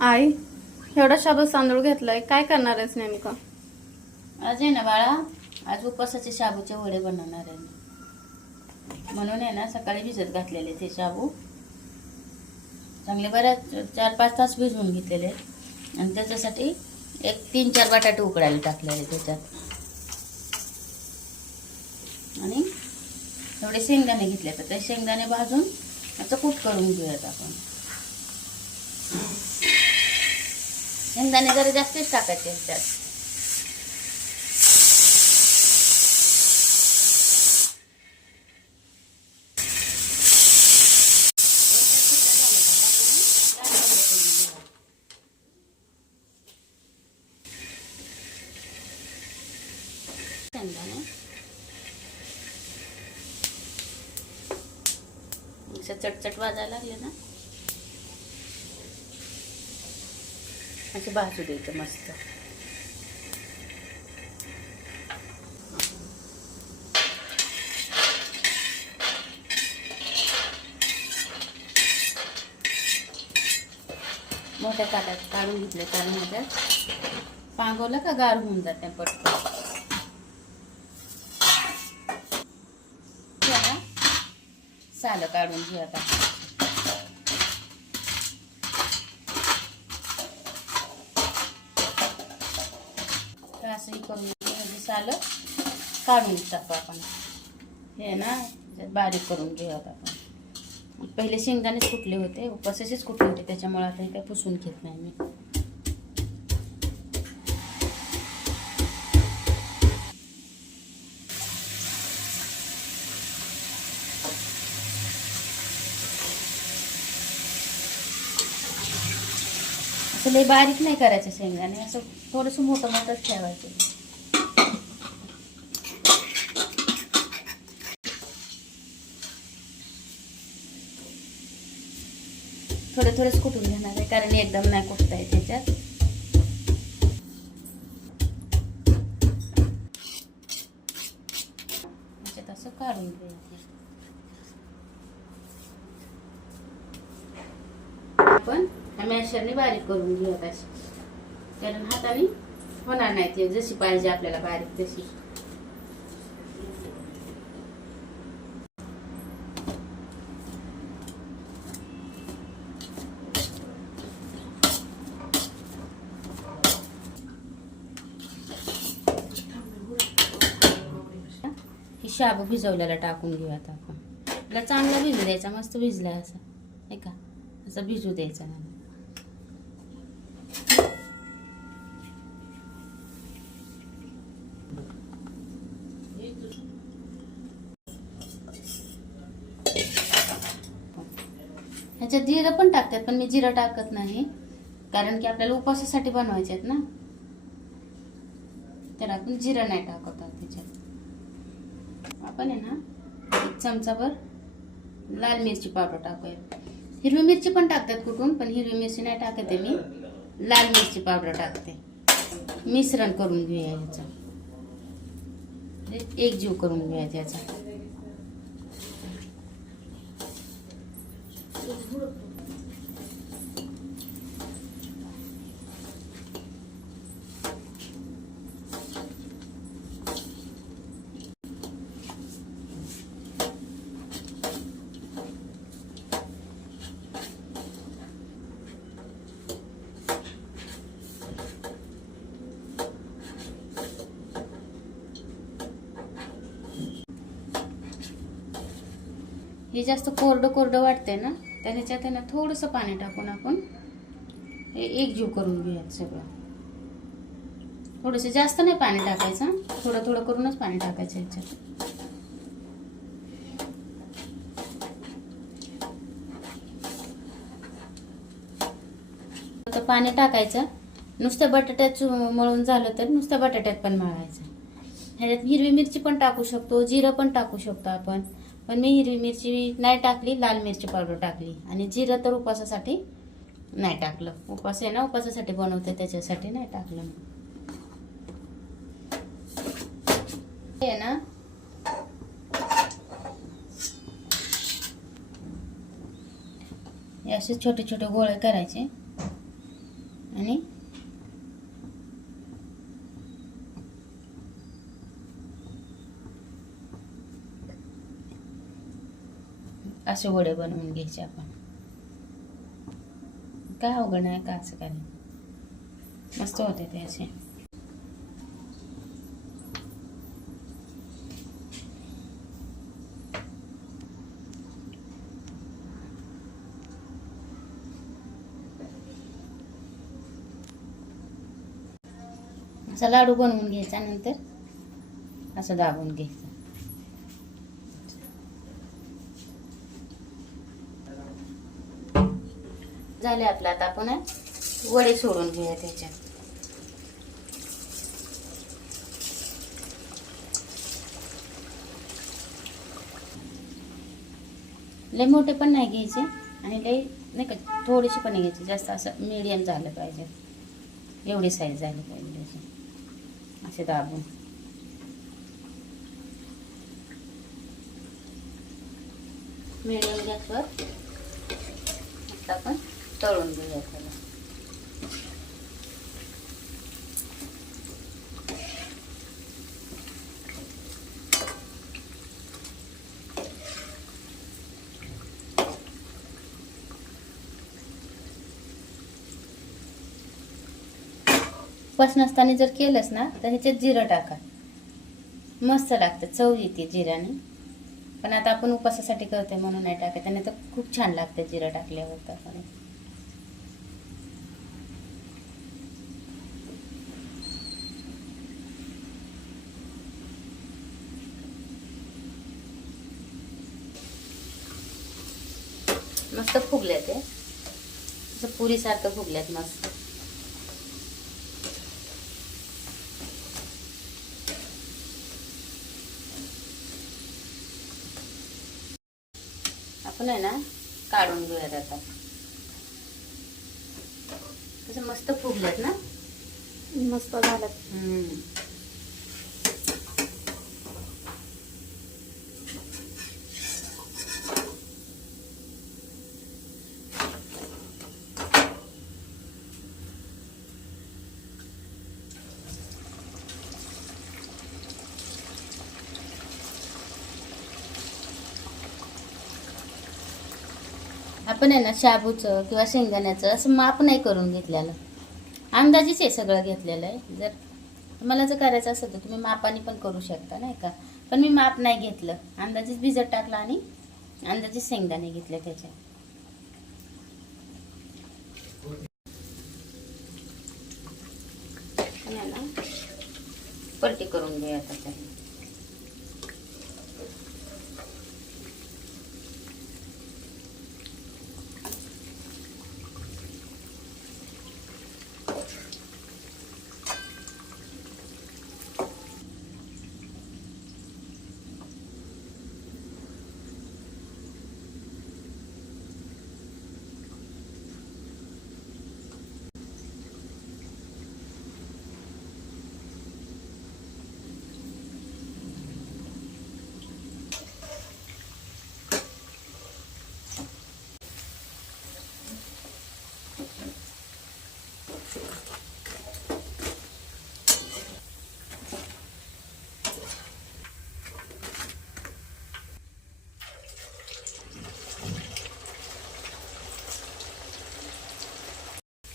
आई एवढा शाबूत तांदूळ घेतलाय काय करणार आहेस नेमकं? आज आहे ना बाळा आज उपवासाचे शाबूचे वडे बनवणार आहे मी. म्हणून आहे ना सकाळी भिजत घातलेले ते शाबू. चांगले बऱ्याच चार पाच तास भिजवून घेतलेले. आहेत. आणि त्याच्यासाठी एक तीन चार बटाटे उकडायला टाकलेले त्याच्यात. आणि थोडे शेंगदाणे घेतले. तर ते शेंगदाणे भाजून याचं कूट करून घेऊयात आपण. शेंगदाणे जरा जास्तच टाकायचे त्यात. असं चटचट वाजायला लागले ना. असे भाजू द्यायचं मस्त. मोठ्या काट्यात काढून घेतले कारण ह्याच्यात पांगवलं का गार होऊन जाते पटकन? याला सालं काढून घेऊ आता. असं करून म्हणजे सालं काढून टाकू आपण. हे ना बारीक करून घेऊ आता आपण. पहिले शेंगदाणेच कुठले होते? उपासाचेच कुठले होते? त्याच्यामुळे आता हे काय पुसून घेत नाही मी. असं लय बारीक नाही करायचं शेंगदाणे असं थोडंसं मोठं मोठंच ठेवायचं. थोडं थोडंच कुटून घेणार आहे कारण एकदम नाही कुटता आहे त्याच्यात असं काढून घ्यायचं आपण ह्या बारीक करून घेऊयात अशी. कारण हाताने होणार नाही ते जशी पाहिजे आपल्याला बारीक तशी. शाबू भिजवलेला टाकून घेऊ आता आपण. त्याला चांगला भिजू द्यायचा मस्त भिजलाय असं. नाही का? असं भिजू द्यायचा. नाही ह्याच्यात जिरं पण टाकतात पण मी जिरं टाकत नाही. कारण की आपल्याला उपवासासाठी बनवायचे आहेत ना. तर आपण जिरं नाही टाकत आहोत त्याच्यात. आपण आहे ना एक चमचाभर लाल मिरची पावडर टाकूया. हिरवी मिरची पण टाकतात कुठून पण हिरवी मिरची नाही टाकत आहे मी. लाल मिरची पावडर टाकते. मिश्रण करून घेऊया ह्याचं म्हणजे एक जीव करून घेऊया त्याचा. हे जास्त कोरडं कोरडं वाटतंय ना? तर ह्याच्यात आहे ना थोडंसं पाणी टाकून आपण हे एकजीव करून घेऊयात सगळं. थोडंसं जास्त नाही पाणी टाकायचं थोडं थोडं करूनच पाणी टाकायचं ह्याच्यात. पाणी टाकायचं. नुसत्या बटाट्यात मळून झालं तर नुसत्या बटाट्यात पण मळायचं. ह्याच्यात हिरवी मिरची पण टाकू शकतो जिरं पण टाकू शकतो आपण. पण मी हिरवी मिरची नाही टाकली लाल मिरची पावडर टाकली आणि जिरं तर उपवासासाठी नाही टाकलं. उपवास आहे ना उपवासासाठी बनवते त्याच्यासाठी नाही टाकलं मी. हे आहे ना असे छोटे छोटे गोळे करायचे आणि असे वडे बनवून घ्यायचे आपण. काय अवघड नाही का असं काय मस्त होते ते असे. असा लाडू बनवून घ्यायचा नंतर. असं दाबून घ्यायचं. झाले आपलं आता आपण वडे सोडून घेऊया त्याच्यात. लय मोठे पण नाही घ्यायचे आणि लय नाही का थोडेसे पण नाही घ्यायचे जास्त असं मीडियम झालं पाहिजे. एवढी साईज झाली पाहिजे असे दाबून. मिडियम गॅसवर आता आपण तळून घेऊया त्याला. उपास नसताना जर केलंस ना तर ह्याच्यात जिरं टाका. मस्त लागतं चव येते जिराने पण आता आपण उपासासाठी करते म्हणून नाही टाकायचं त्याने तर खूप छान लागतं जिरं टाकल्यावर तर. मस्त फुगले ते. असं पुरीसारखं फुगल्यात मस्त. आपण आहे ना काढून घेऊयात आता. कसं मस्त फुगल्यात ना? मस्त झालं. आपण आहे ना शाबूचं किंवा शेंगदाण्याचं असं माप नाही करून घेतलेलं. अंदाजेच हे सगळं घेतलेलं आहे. जर तुम्हाला जर करायचं असेल तर तुम्ही मापाने पण करू शकता नाही का? पण मी माप नाही घेतलं. अंदाजेच भिजत टाकलं आणि अंदाजेच शेंगदाणे घेतले त्याच्या आहे ना पलटी करून घेऊया आता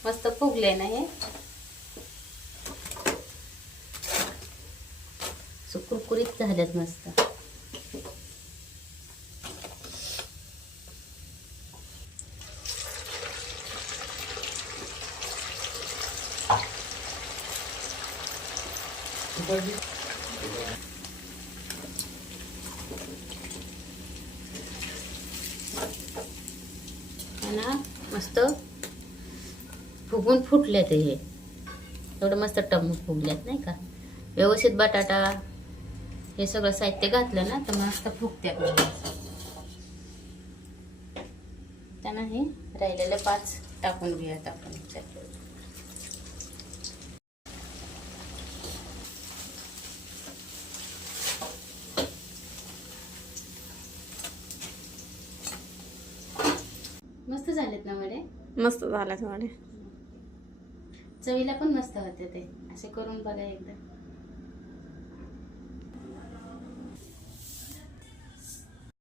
मस्त फुगले ना हे. असं कुरकुरीत झाल्यात मस्त. मस्त. फुगून फुटले ते हे. एवढं मस्त टम फुगल्यात नाही का? व्यवस्थित बटाटा हे सगळं साहित्य घातलं ना तर मस्त फुगत्यात त्यांना हे राहिलेले पाच टाकून घेऊयात आपण मस्त झालेत ना वडे? मस्त झाल्यात वडे. चवीला पण मस्त होते ते. असे करून बघा एकदा.